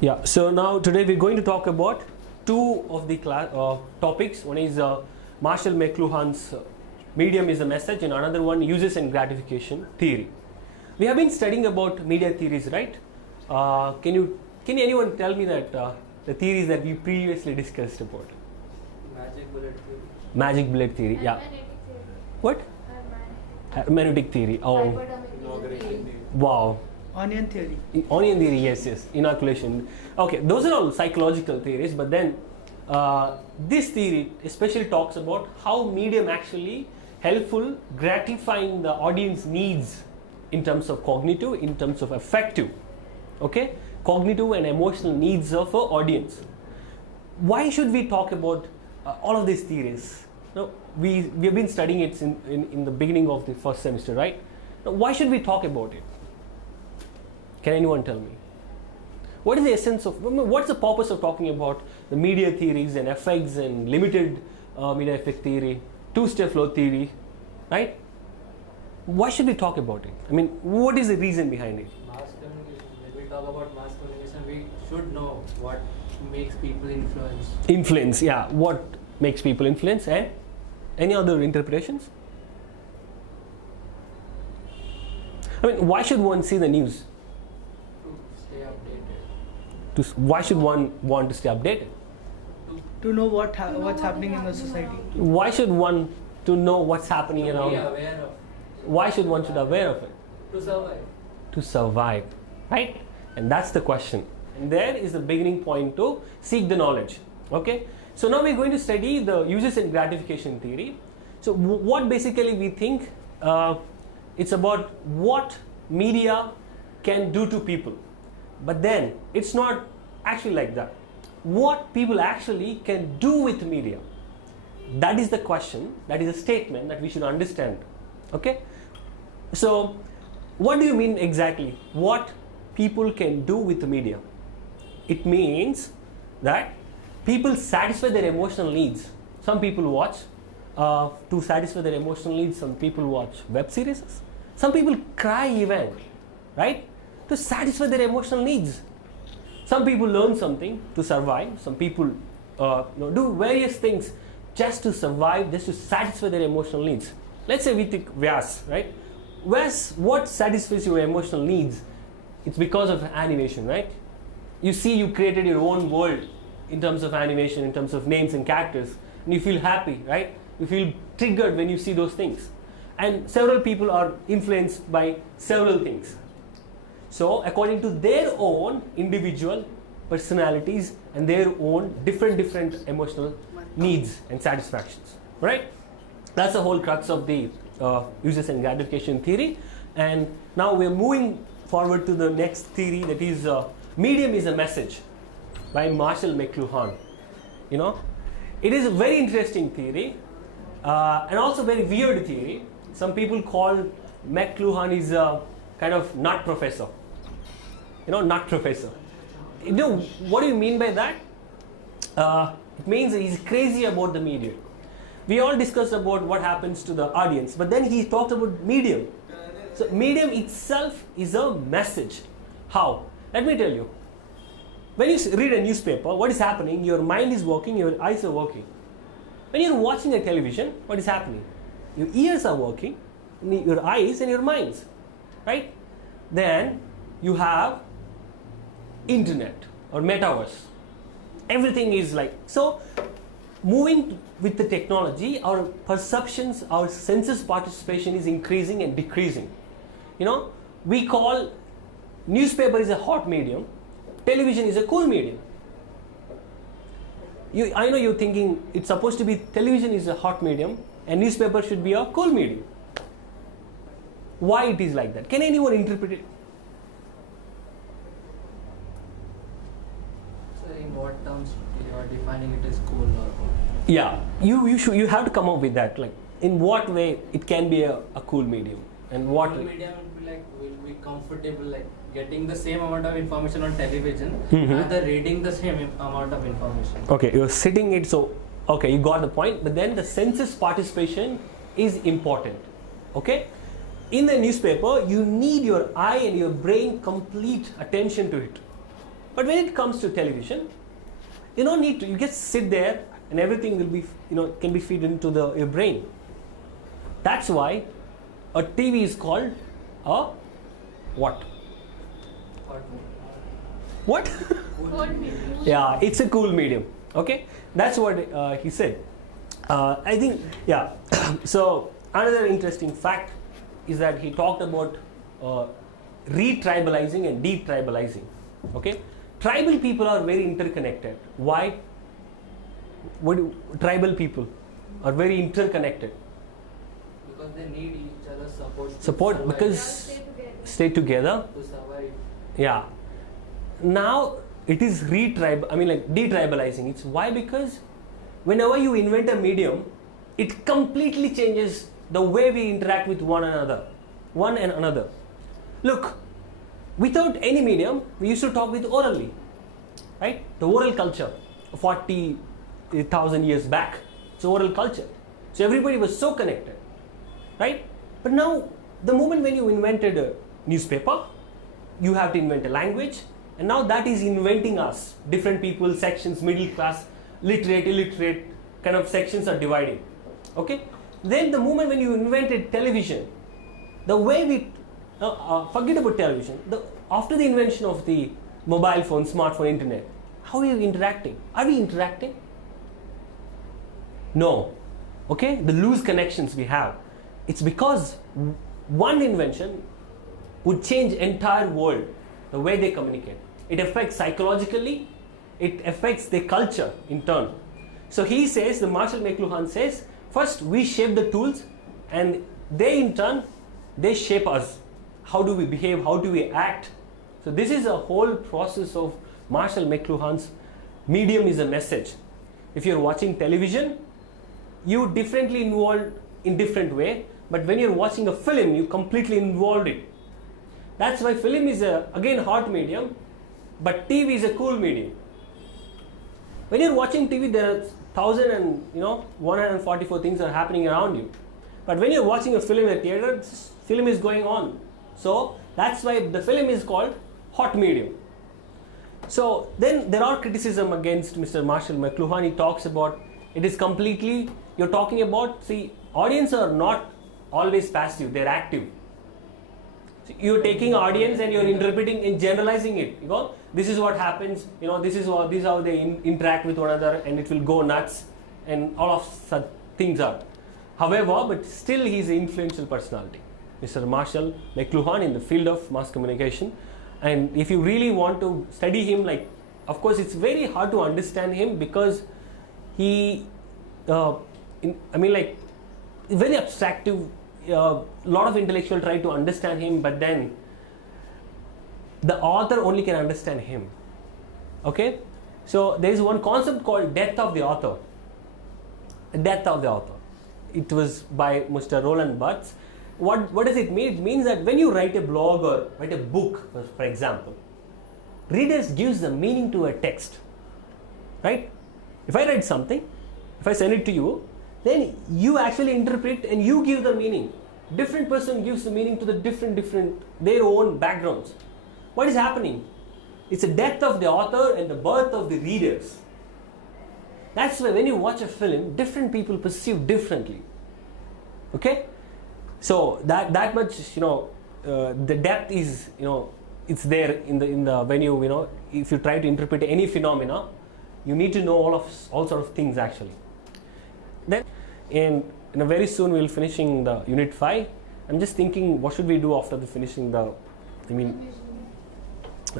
Yeah, so now today we're going to talk about two of the topics. One is Marshall McLuhan's medium is a message, and another one uses and gratification theory. We have been studying about media theories, right? Can anyone tell me that the theories that we previously discussed about? Magic bullet theory. Magic bullet theory, yeah. Theory. What? Hermeneutic theory. Oh, Inauguration theory. wow. Onion theory. Onion theory, yes, inoculation. Okay, those are all psychological theories, but then this theory especially talks about how medium actually helpful gratifying the audience needs in terms of cognitive, in terms of affective, okay, cognitive and emotional needs of an audience. Why should we talk about all of these theories? Now, we have been studying it in the beginning of the first semester, right? Now, why should we talk about it? Can anyone tell me? What is the essence of, what's the purpose of talking about the media theories and effects and limited media effect theory, two-step flow theory, right? Why should we talk about it? I mean, what is the reason behind it? Mass communication. When we talk about mass communication, we should know what makes people influence. Influence, yeah. What makes people influence, and any other interpretations? I mean, why should one see the news? To stay updated. Why should one want to stay updated? To know what's happening in the society. Why should one to know what's happening To around? be aware of. Why should one should be aware of it? To survive. To survive, right? And that's the question. And there is the beginning point to seek the knowledge. Okay. So now we're going to study the uses and gratification theory. So what basically we think it's about what media can do to people. But then it's not actually like that. What people actually can do with media. That is the question, that is a statement that we should understand. Okay? So what do you mean exactly? What people can do with the media? It means that people satisfy their emotional needs. Some people watch to satisfy their emotional needs. Some people watch web series. Some people cry even, right? To satisfy their emotional needs. Some people learn something to survive. Some people do various things just to survive, just to satisfy their emotional needs. Let's say we take Vyas, right? Vyas, what satisfies your emotional needs? It's because of animation, right? You see, you created your own world in terms of animation, in terms of names and characters, and you feel happy, right? You feel triggered when you see those things. And several people are influenced by several things. So according to their own individual personalities and their own different emotional needs and satisfactions, right? That's the whole crux of the uses and gratification theory. And now we're moving forward to the next theory, that is medium is a message by Marshall McLuhan. You know, it is a very interesting theory and also very weird theory. Some people call McLuhan is a kind of nut professor. You know, nut professor. You know, what do you mean by that? It means he's crazy about the medium. We all discussed about what happens to the audience, but then he talked about medium. So medium itself is a message. How? Let me tell you. When you read a newspaper, what is happening? Your mind is working, your eyes are working. When you're watching a television, what is happening? Your ears are working, your eyes and your minds, right? Then you have internet or metaverse. Everything is like, so moving with the technology, our perceptions, our senses participation is increasing and decreasing. You know, we call newspaper is a hot medium, television is a cool medium. I know you're thinking it's supposed to be television is a hot medium and newspaper should be a cool medium. Why it is like that? Can anyone interpret it? So in what terms you are defining it as cool or hot? Yeah, you have to come up with that. Like, in what way it can be a cool medium, and what Cool way? medium will be like will be comfortable like getting the same amount of information on television Mhm. rather reading the same amount of information. Okay, you're sitting it, so okay, you got the point. But then the senses participation is important. Okay, in the newspaper, you need your eye and your brain complete attention to it. But when it comes to television, you don't need to, you just sit there and everything will be, can be fed into your brain. That's why a TV is called a what? What? Yeah, it's a cool medium. Okay, that's what he said. I think, yeah. So another interesting fact is that he talked about re-tribalizing and de-tribalizing. Okay, tribal people are very interconnected. Why? Tribal people are very interconnected. Because they need each other's support. Support because stay together. To survive. Yeah. Now it is de-tribalizing. It's why? Because whenever you invent a medium, it completely changes the way we interact with one and another. Look, without any medium, we used to talk with orally, right? The oral culture, 40,000 years back, it's oral culture. So everybody was so connected, right? But now, the moment when you invented a newspaper, you have to invent a language, and now that is inventing us. Different people, sections, middle class, literate, illiterate, kind of sections are dividing. Okay? Then the moment when you invented television, the way we forget about television. After the invention of the mobile phone, smartphone, internet, how are you interacting? Are we interacting? No. Okay? The loose connections we have. It's because one invention would change entire world, the way they communicate. It affects psychologically, it affects the culture in turn. So he says, the Marshall McLuhan says, first we shape the tools and they in turn, they shape us. How do we behave? How do we act? So this is a whole process of Marshall McLuhan's medium is a message. If you're watching television, you differently involved in different way. But when you're watching a film, you completely involved it. That's why film is again hot medium, but TV is a cool medium. When you're watching TV, there are 144 things are happening around you. But when you're watching a film in a theater, this film is going on. So that's why the film is called hot medium. So then there are criticism against Mr. Marshall McLuhan. He talks about it is completely, you're talking about, see, audience are not always passive, they're active. So you're taking audience and you're interpreting and generalizing it. This is what happens, this is how they interact with one another, and it will go nuts, and all of such things are. However, but still he's an influential personality, Mr. Marshall McLuhan, in the field of mass communication. And if you really want to study him, of course it's very hard to understand him because he, very abstractive, lot of intellectuals try to understand him, but then the author only can understand him. Okay? So there is one concept called death of the author. Death of the author. It was by Mr. Roland Barthes. What does it mean? It means that when you write a blog or write a book, for example, readers gives the meaning to a text. Right? If I write something, if I send it to you, then you actually interpret and you give the meaning. Different person gives the meaning to the different their own backgrounds. What is happening? It's a death of the author and the birth of the readers. That's why when you watch a film, different people perceive differently. Okay? So that much, the depth is, it's there in the when you if you try to interpret any phenomena, you need to know all sort of things actually. Then, very soon we'll finishing the unit 5. I'm just thinking, what should we do after finishing the,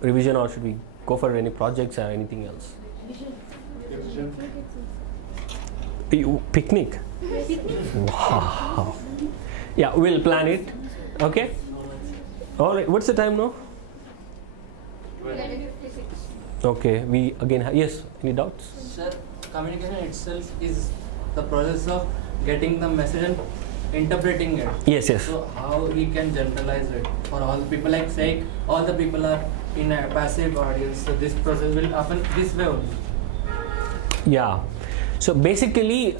revision, or should we go for any projects or anything else? Picnic. Wow. Yeah, we'll plan it. Okay. All right. What's the time now? 12:56. Okay. We again. Yes. Any doubts? Sir, communication itself is the process of getting the message and interpreting it. Yes. Yes. So how we can generalize it for all the people, like saying all the people are in a passive audience. So this process will happen this way only. Yeah. So basically,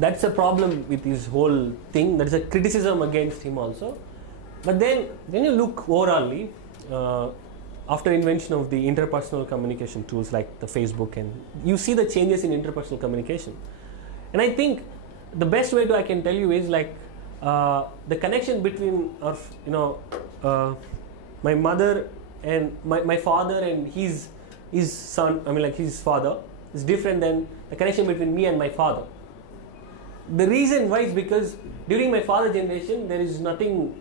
that's a problem with his whole thing. That is a criticism against him also. But then, when you look overallly, after invention of the interpersonal communication tools like the Facebook, and you see the changes in interpersonal communication. And I think the best way to I can tell you is like the connection between my mother and my father and his son, I mean like his father, is different than the connection between me and my father. The reason why is because during my father's generation there is nothing,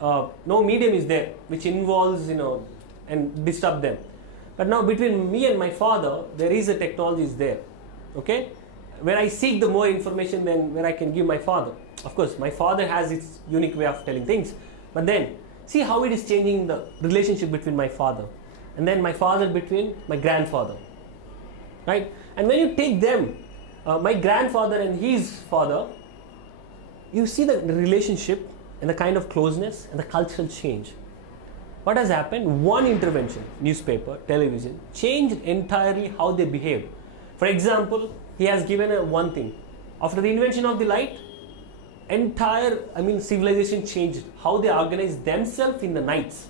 no medium is there which involves and disturb them. But now between me and my father there is a technology is there, okay, where I seek the more information than where I can give my father. Of course my father has its unique way of telling things, but then see how it is changing the relationship between my father and then my father between my grandfather, right? And when you take them, my grandfather and his father, you see the relationship and the kind of closeness and the cultural change. What has happened? One intervention, newspaper, television, changed entirely how they behaved. For example, he has given one thing. After the invention of the light, entire civilization changed how they organize themselves in the nights,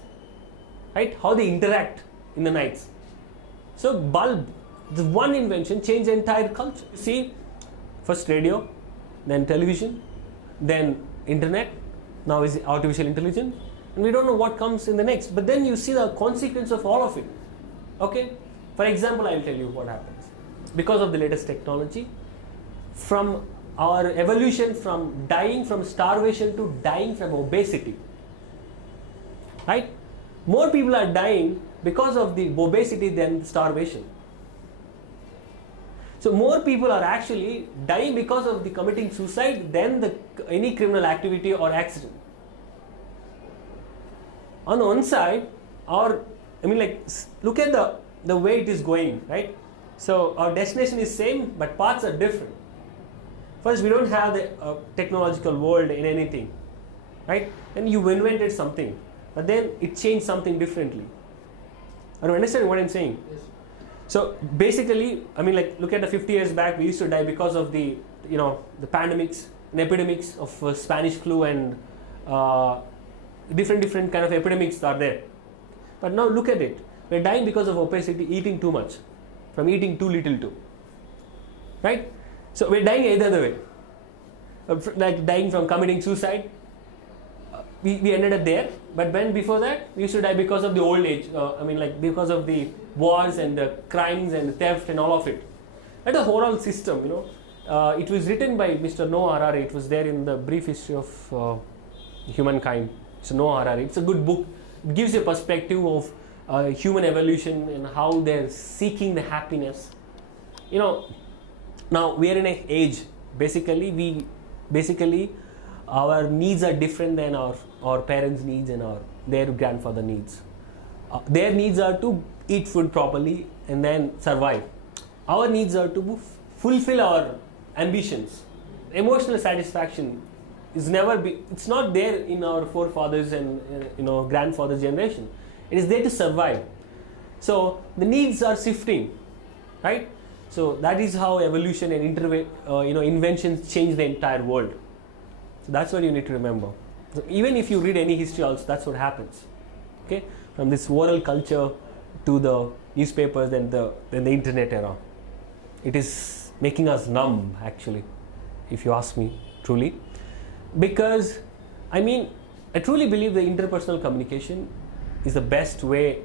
right? How they interact in the nights. So bulb, the one invention changed the entire culture. See, first radio, then television, then internet, now is artificial intelligence, and we don't know what comes in the next, but then you see the consequence of all of it. Okay, for example, I'll tell you what happens because of the latest technology. From our evolution from dying from starvation to dying from obesity, right? More people are dying because of the obesity than starvation. So more people are actually dying because of the committing suicide than any criminal activity or accident. On one side, look at the way it is going, right? So our destination is same, but paths are different. First, we don't have the technological world in anything, right? And you invented something, but then it changed something differently. Are you understanding what I'm saying? Yes. So basically, look at the 50 years back, we used to die because of the pandemics and epidemics of Spanish flu and different kind of epidemics are there. But now look at it. We're dying because of obesity, eating too much, from eating too little too, right? So we're dying either the way, like dying from committing suicide. We ended up there, but when before that we used to die because of the old age. Because of the wars and the crimes and the theft and all of it. That's a whole system, It was written by Mr. Noah Harari. It was there in the Brief History of Humankind. It's Noah Harari. It's a good book. It gives you a perspective of human evolution and how they're seeking the happiness. Now we are in an age, basically our needs are different than our parents' needs and their grandfather needs. Their needs are to eat food properly and then survive. Our needs are to fulfill our ambitions. Emotional satisfaction is it's not there in our forefathers and grandfathers' generation. It is there to survive. So the needs are shifting, right? So that is how evolution and inventions change the entire world. So that's what you need to remember. So even if you read any history also, that's what happens. Okay, from this oral culture to the newspapers and the internet era, it is making us numb actually, if you ask me truly, because I truly believe the interpersonal communication is the best way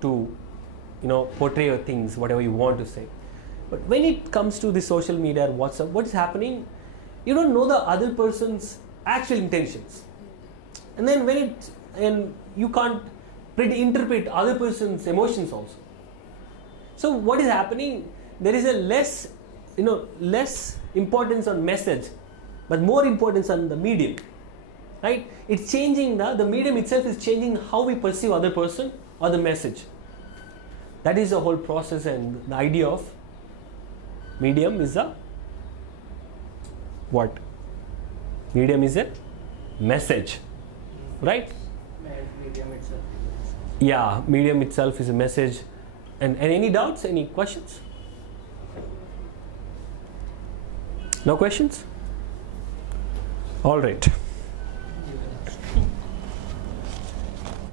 to portray your things, whatever you want to say. But when it comes to the social media, WhatsApp, what is happening? You don't know the other person's actual intentions, and then you can't interpret other person's emotions also. So what is happening? There is a less importance on message, but more importance on the medium, right? It's changing the medium itself is changing how we perceive other person or the message. That is the whole process, and the idea of medium is a what? Medium is a message, right? Medium itself. Yeah, medium itself is a message. And any doubts, any questions? No questions? All right.